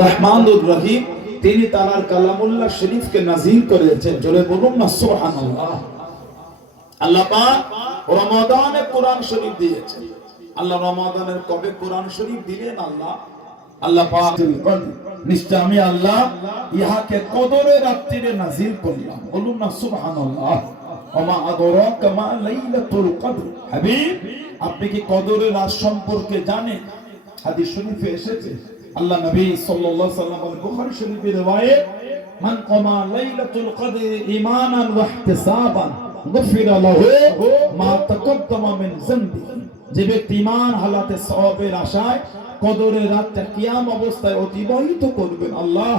রহমানুর রহিম, তিনি তার কালামুল্লাহ শরীফকে নাযিল করেছেন। জোরে বলুন না সুবহানাল্লাহ। আল্লাহ পাক রমাদানে কোরআন শরীফ দিয়েছেন। আল্লাহ রমাদানের কবে কোরআন শরীফ দিলেন? আল্লাহ পাক নিশ্চয় আমি আল্লাহ ইহাকে কদরের রাত্রিতে নাযিল করলাম। বলুন না সুবহানাল্লাহ। ওমা আদরাকা মা লাইলাতুল কদর। হাবিব, আপনি কি কদরের রাত সম্পর্কে জানেন? হাদিস শরীফে এসেছে, আল্লাহ নবী সাল্লাল্লাহু আলাইহি ওয়াসাল্লাম বলেন, বুখারী শরীফের riwayat, মান কামা লাইলাতুল কদর ঈমানান ওয়া ইহতিসাবান গুফিরা লাহু মা তাকদ্দামা মিন যামবিহি। যে ব্যক্তি ঈমান হালাতে সওয়াবের আশায় কদরের রাতটা কিয়াম অবস্থায় অতিবাহিত করবেন, আল্লাহ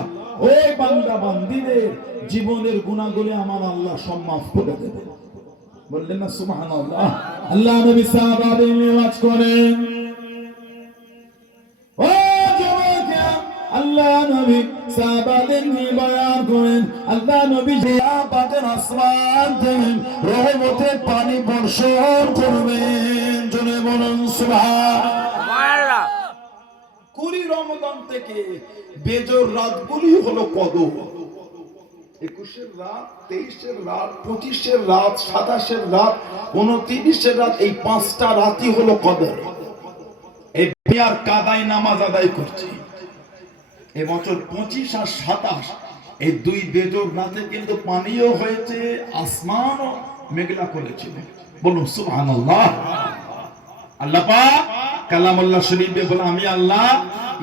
ওই বান্দা বান্দীদের জীবনের গুনাহগুলো আমার আল্লাহ মাফ করে দেবেন। বললেন না সুবহানাল্লাহ। আল্লাহ নবী সাহাবাদের নিয়ে ওয়াজ করেন, ও যুবকেরা, আল্লাহ নবী সাহাবাদের নিয়ে বয়ান করেন। আল্লাহ নবী পাকের আসমান থেকে রহমতের পানি বর্ষণ করবেন। জোরে বলুন সুবহানাল্লাহ। 20 রমজান থেকে বেজর রাতগুলি হলো কদর। 21 রাত, 23 রাত, 25 রাত, 27 রাত, 29 রাত, এই 5টা রাতই হলো কদর। এই বিয়ার কাদায় নামাজ আদায় করছি। এবছর 25 আর 27 এই দুই বেজর রাতে কিন্তু পানিও হয়েছে, আসমানও মেঘলা করেছিল। বলুন সুবহানাল্লাহ। আল্লাহ পাক কালামুল্লাহ শরীফে বলে, আমি আল্লাহ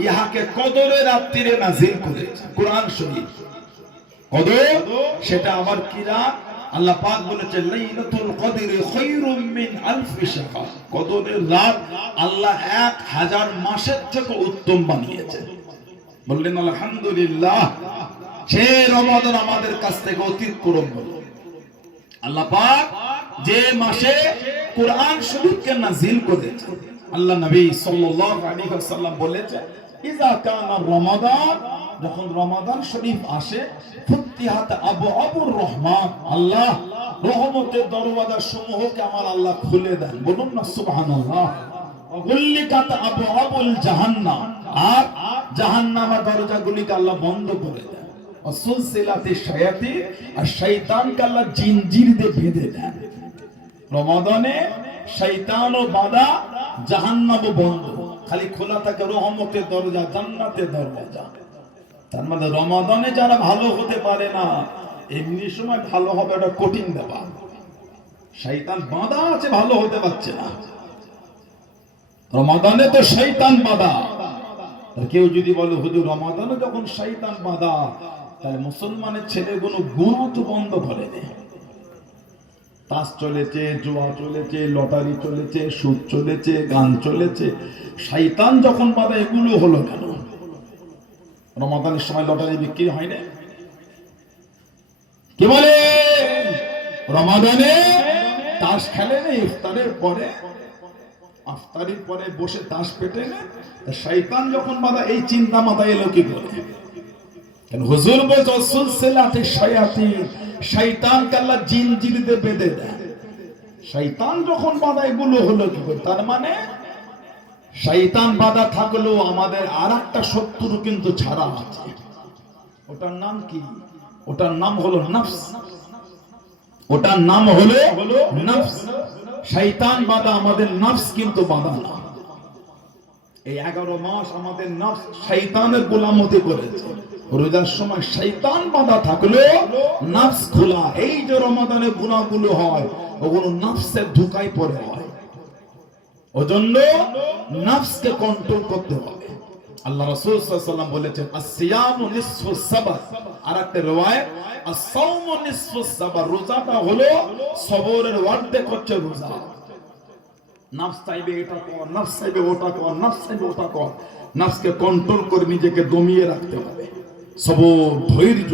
ইহাকে কদরের রাত্রিতে নাযিল করেছি। কোরআন শরীফ কদর, সেটা আবার কি রাত? আল্লাহ পাক বলেছে, লাইলাতুল কদরি খায়রুম মিন আলফি শাহর। কদরের রাত আল্লাহ 1000 মাসের থেকে উত্তম বানিয়েছেন। বললেন আলহামদুলিল্লাহ। সে রমাদান আমাদের কাছ থেকে অতিক্রম হলো। আল্লাহ পাক যে মাসে কোরআন শরীফকে নাযিল করেছেন, আল্লাহ নবী সাল্লাল্লাহু আলাইহি ওয়াসাল্লাম বলেছেন, ইযা কানা রমাদান, যখন রমাদান শরীফ আসে, ফুতিহাত আবওয়াবুর রহমান, আল্লাহ রহমতের দরওয়াজা সমূহকে আমার আল্লাহ খুলে দেন। বলুন না সুবহানাল্লাহ। গুল্লিকাত আবওয়াবুল জাহান্নাম, আর জাহান্নামের দরজাগুলিকে আল্লাহ বন্ধ করে দেন। সুলসিলাতে শায়াতিন, আর শয়তানকে আল্লাহ জিনজির দিয়ে বেঁধে দেন। রমাদানে শয়তানও বাঁধা, জাহান্নামও বন্ধ, খালি খোলা থাকে রহমতের দরজা, জান্নাতের দরজা। তার মানে রমাদানে যারা ভালো হতে পারে না, এমনি সময় ভালো হবে এটা কঠিন ব্যাপার। শয়তান বাঁধা আছে, ভালো হতে পারছে না। রমাদানে তো শয়তান বাঁধা। কেউ যদি বলে হুজুর রমাদানে যখন শয়তান বাঁধা, তাহলে মুসলমানের ছেলেগুলো গুনাহ তো বন্ধ করে দেয়। তাস চলেছে, জুয়া চলেছে, লটারি চলেছে, সুদ চলেছে, গান চলেছে, শয়তান যখন বাঁধা, এগুলো হলো কেন? রমাদানের সময় লটারি বিক্রি হয় না? কি বলে? রমাদানে তাস খেলে না, ইফতারের পরে, ইফতারির পরে বসে তাস পেটে না। শয়তান যখন বাঁধা, এই চিন্তা মাথায় এলো কি করে? হুজুর বলছে, সুলসিলাতে শায়াতিন, শয়তানকে আল্লাহ জিনজির দিয়ে বেঁধে দেয়। শয়তান যখন বাঁধা, এগুলো হলো কি করে? তার মানে শয়তান বাঁধা থাকলেও আমাদের আরেকটা শত্রু কিন্তু ছাড়া আছে। ওটার নাম কি? ওটার নাম হলো নফস। ওটার নাম হলো নফস। শয়তান বাঁধা, আমাদের নফস কিন্তু বাঁধা না। এই 11 মাস আমাদের নফস শয়তানের গোলামতি করেছে। রোজার সময় শয়তান বাঁধা থাকলে নফস খোলা। এই যে রমাদানের গুনাহগুলো হয়, ওগুলো নফসের ধোঁকায় পড়ে হয়। ওজন্য নফসকে কন্ট্রোল করতে হবে। আল্লাহ রাসূল সাল্লাল্লাহু আলাইহি ওয়াসাল্লাম বলেছেন, আসিয়ামু নিসফুস সাবর। আরেকটা riwayat, আসসাওমু নিসফুস সাবর। রোজাটা হলো সবরের অর্ধেক হচ্ছে রোজা। নফস চাইবে এটা কর, নফস চাইবে ওটা কর, নফস চাইবে ওটা কর। নফসকে কন্ট্রোল করে নিজেকে দমিয়ে রাখতে হবে। সবর, ধৈর্য।